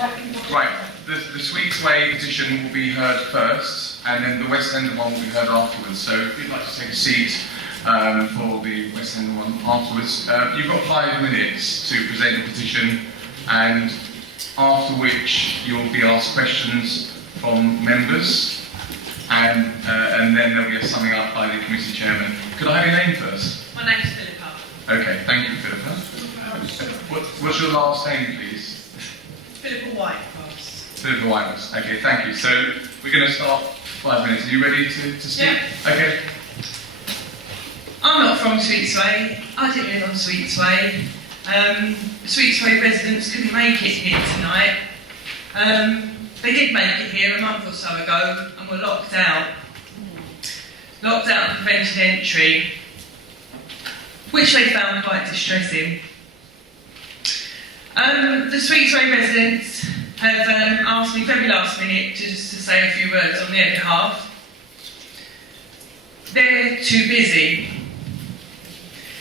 Right, the Sweets Way petition will be heard first, and then the West End one will be heard afterwards. So if you'd like to take a seat for the West End one afterwards, you've got 5 minutes to present the petition, and after which you'll be asked questions from members, and then there'll be a summing up by the committee chairman. Could I have your name first? My name's Philippa. Okay, thank you, Philippa. What's your last name, please? Philippa Whitecross. Philippa Whitecross. Okay, thank you. So we're going to start 5 minutes. Are you ready to speak? Yeah. Okay. I'm not from Sweetsway. I didn't live on Sweetsway. Sweetsway residents couldn't make it here tonight. They did make it here a month or so ago and were locked out. Locked out and prevented entry, which they found quite distressing. The Sweetsway residents have asked me very last minute to say a few words on their behalf. They're too busy.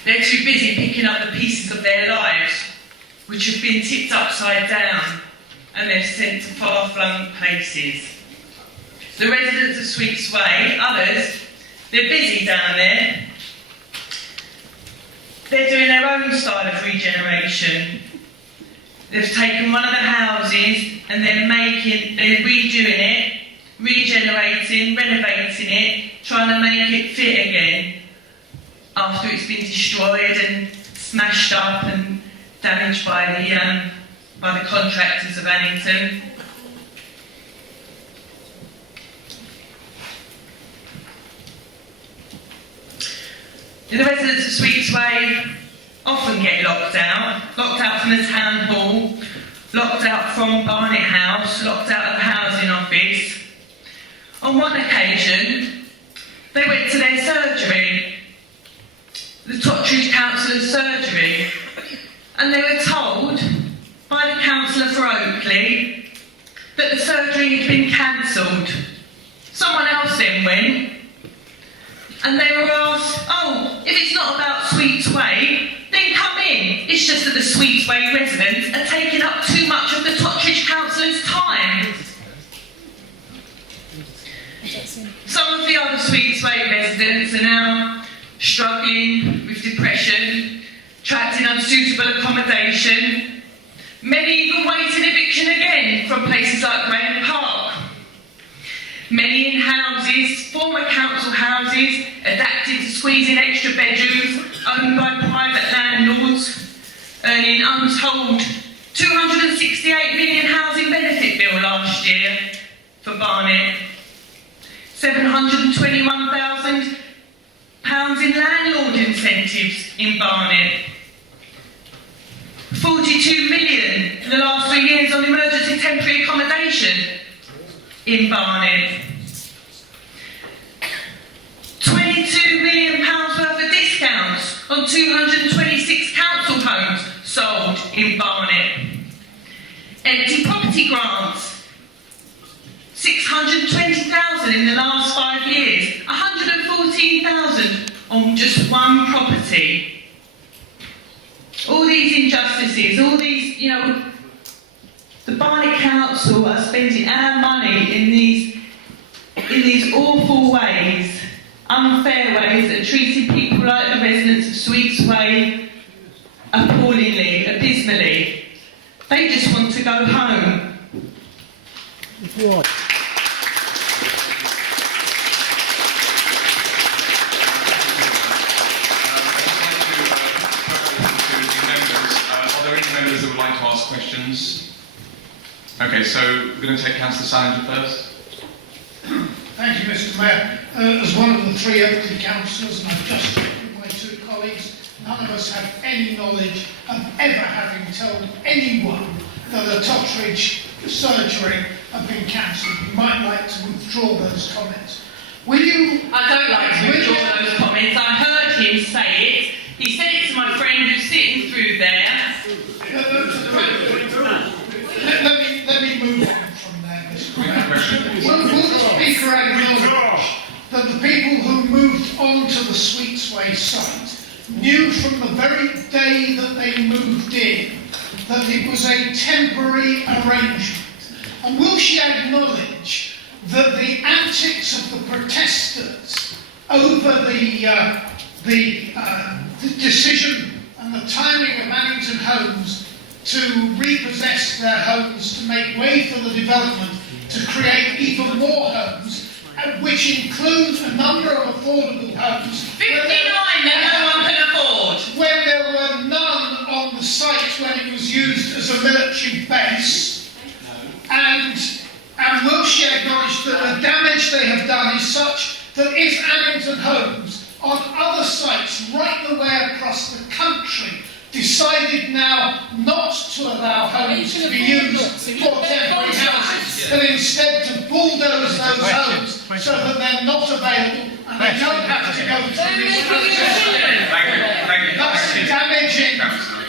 They're too busy picking up the pieces of their lives, which have been tipped upside down, and they're sent to far-flung places. The residents of Sweetsway, others, they're busy down there. They're doing their own style of regeneration. They've taken one of the houses and they're redoing it, regenerating, renovating it, trying to make it fit again after it's been destroyed and smashed up and damaged by the contractors of Annington. The residents of Sweetsway often get locked out from the town hall, locked out from Barnet House, locked out of the housing office. On one occasion, they went to their surgery, the Totteridge Councillor's surgery, and they were told by the councillor for Oakley that the surgery had been cancelled. Someone else then went, and they were asked, oh, if it's not about Sweetsway, then come in. It's just that the Sweetsway residents are taking up too much of the Totteridge Councillor's time. Some of the other Sweetsway residents are now struggling with depression, trapped in unsuitable accommodation. Many even waiting eviction again from places like Graham Park. Many in houses, former council houses, adapted to squeeze in extra bedrooms, owned by private landlords, earning untold £268 million housing benefit bill last year for Barnet, £721,000 in landlord incentives in Barnet, 42 million in the last 3 years on emergency temporary accommodation in Barnet, £22 million worth of discounts on 226 council homes sold in Barnet, empty property grants, 620,000 in the last 5 years, 114,000 on just one property. All these injustices, all these, the Barnet Council are spending our money in these awful ways, unfair ways that are treating people like the residents of Sweetsway appallingly, abysmally. They just want to go home. What? Members that would like to ask questions? Okay, so we're going to take Councillor Salinger first. Thank you, Mr. Mayor. As one of the 3 Oakley councillors, and I've just checked with my 2 colleagues, none of us have any knowledge of ever having told anyone that a Totteridge surgery had been cancelled. You might like to withdraw those comments. Will you? I don't like to withdraw those comments. I heard him say it. He said it to my friend who's sitting through there. Let me move on from there, Mr. Mayor. Will the Speaker acknowledge that the people who moved onto the Sweetsway site knew from the very day that they moved in that it was a temporary arrangement? And will she acknowledge that the antics of the protesters over the decision and the timing of Annington Homes to repossess their homes to make way for the development to create even more homes, which includes a number of affordable homes. 59 that no one can afford. When there were none on the site when it was used as a military base, and will she acknowledge that the damage they have done is such that if Annington Homes on other sites right the way across the country decided now not to allow homes to be used for temporary houses, but instead to bulldoze those homes so that they're not available and they don't have to go to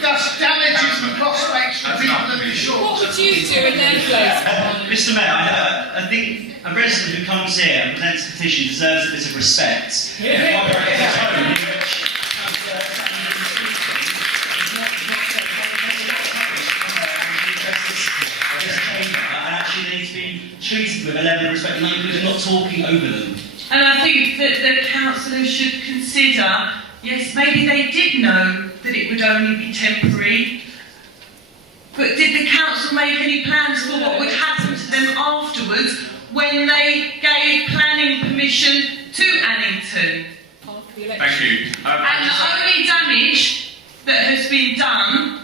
thus damaging the prospects for people at the shore. What would you do in their place? Mr. Mayor, I think a resident who comes here and presents a petition deserves a bit of respect. And actually they need to be treated with a level of respect, and you're not talking over them. And I think that the councillors should consider, yes, maybe they did know that it would only be temporary, but did the council make any plans for what would happen to them afterwards when they gave planning permission to Annington? Thank you. And the only damage that has been done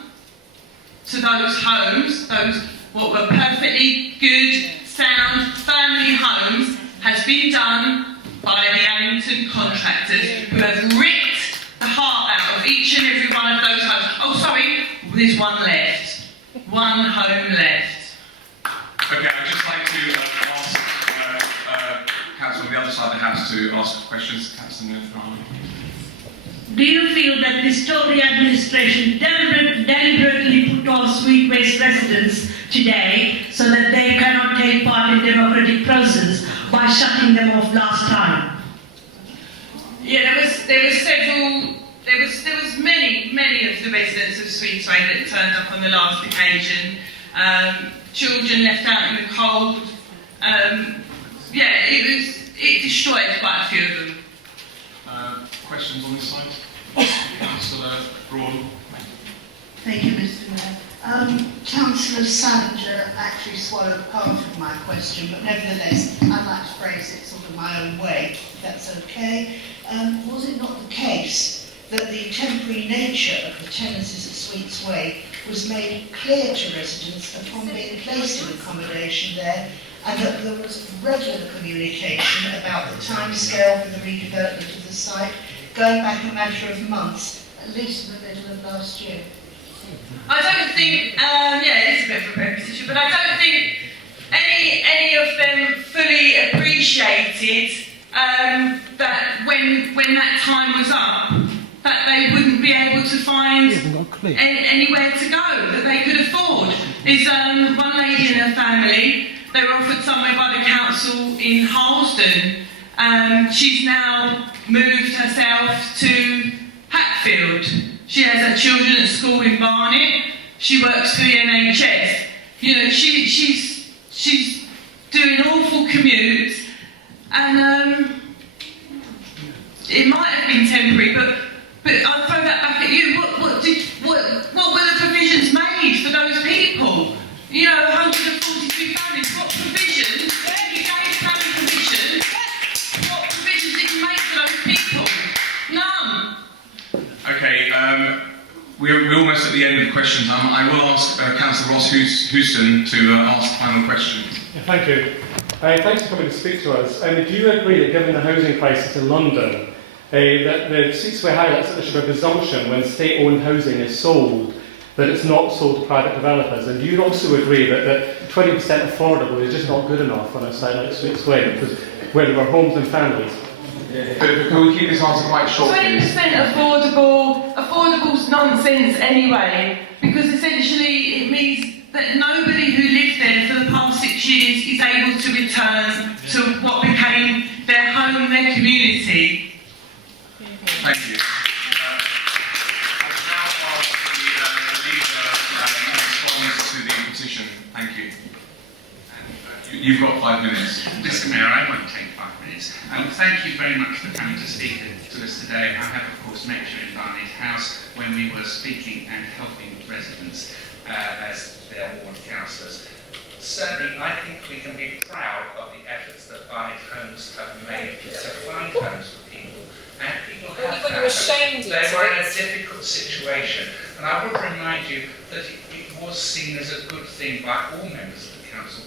to those homes, those what were perfectly good, sound, family homes, has been done by the Annington contractors who have ripped the heart out of each and every one of those homes. Oh, sorry, there's one left. One home left. Okay, I'd just like to ask Councillor on the other side of the House to ask questions. Councillor Murphy. Do you feel that the Tory administration deliberately put off Sweet Waste residents today so that they cannot take part in democratic process by shutting them off last time? Yeah, there was many of the residents of Sweetway that turned up on the last occasion. Children left out in the cold. It destroyed quite a few of them. Questions on this side? Councillor Braun. Thank you, Mr. Mayor. Councillor Salinger actually swallowed part of my question, but nevertheless, I'd like to phrase it sort of my own way, if that's okay. Was it not the case that the temporary nature of the tenancies at Sweets Way was made clear to residents upon being placed in accommodation there, and that there was regular communication about the timescale for the redevelopment of the site, going back a matter of months, at least in the middle of last year? I don't think, it is a bit of a preposition, but I don't think any of them fully appreciated that when that time was up, that they wouldn't be able to find anywhere to go that they could afford. There's one lady and her family, they were offered somewhere by the council in Harlesden. She's now moved herself to Hatfield. She has her children at school in Barnet. She works for the NHS. You know, she's doing awful commutes, and it might have been temporary, but I'll throw that back at you. What were the provisions made for those people? You know, 142 families. What provisions? You gave planning permission. What provisions did you make for those people? None. Okay, we're almost at the end of questions. I will ask Councillor Ross Houston to ask the final question. Yeah, thank you. Thanks for coming to speak to us. Do you agree that given the housing crisis in London, that the Sweetsway highlights that there should be a presumption when state-owned housing is sold, that it's not sold to private developers? And do you also agree that 20% affordable is just not good enough on a site like Sweetsway, because where there are homes and families? But can we keep this answer quite short, 20% please? affordable's nonsense anyway, because essentially it means that nobody who lived there for the past 6 years is able to return to what became their home, their community. Thank you. I will now ask the leader, You've got 5 minutes. Mr. Mayor, I won't take 5 minutes. Thank you very much for coming to speak to us today. I have, of course, met you in Barnet House when we were speaking and helping residents as their ward councillors. Certainly, I think we can be proud of the efforts that Barnet Homes have made to find homes for people. And people have found them. They were in a difficult situation. And I would remind you that it was seen as a good thing by all members of the council,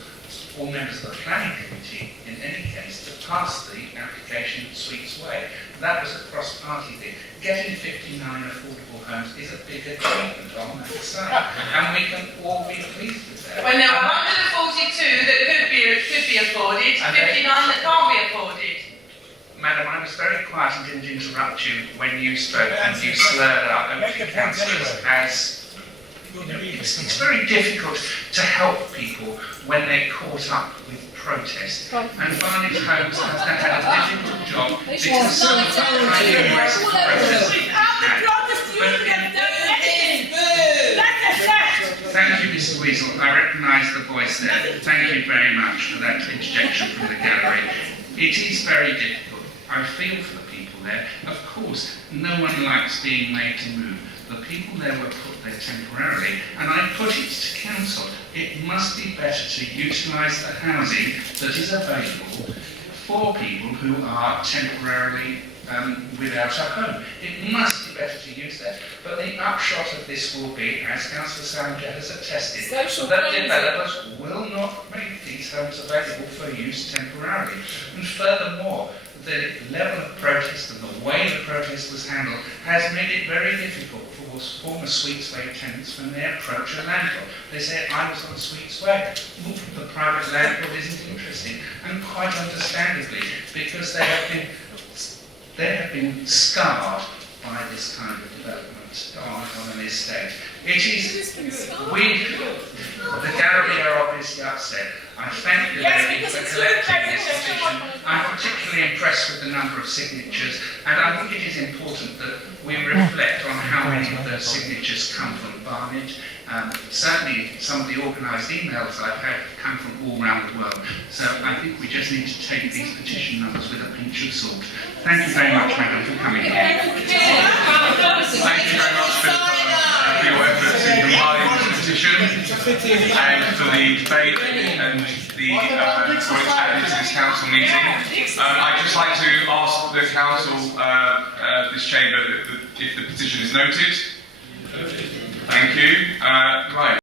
all members of the planning committee, in any case, to pass the application Sweets Way. That was a cross-party thing. Getting 59 affordable homes is a big achievement on that side, and we can all be pleased with that. When there are 142 that could be afforded, 59 that can't be afforded. Madam, I was very quiet and didn't interrupt you when you spoke, and you slurred our opening councillors as... It's very difficult to help people when they're caught up with protest. And Barnet Homes has had a difficult job because some of the Thank you, Mr. Weasel. I recognise the voice there. Thank you very much for that interjection from the gallery. It is very difficult. I feel for the people there. Of course, no one likes being made to move. The people there were put there temporarily, and I put it to council. It must be better to utilise the housing that is available for people who are temporarily without a home. It must be better to use that. But the upshot of this will be, as Councillor Salinger has attested, that developers will not make these homes available for use temporarily. And furthermore, the level of protest and the way the protest was handled has made it very difficult for former Sweets Way tenants when they approach a landlord. They say, I was on Sweets Way. The private landlord isn't interested, and quite understandably, because they have been scarred by this kind of development on an estate. It is, the gallery are obviously upset. I thank the lady for collecting this petition. I'm particularly impressed with the number of signatures, and I think it is important that we reflect on how many of those signatures come from Barnet. Certainly, some of the organised emails I've had come from all around the world. So I think we just need to take these petition numbers with a pinch of salt. Thank you very much, Madam, for coming here. Thank you very much, Philippa, for your efforts in compiling this petition and for the debate and the points added to this council meeting. I'd just like to ask the council, this chamber, if the petition is noted. Thank you. Right.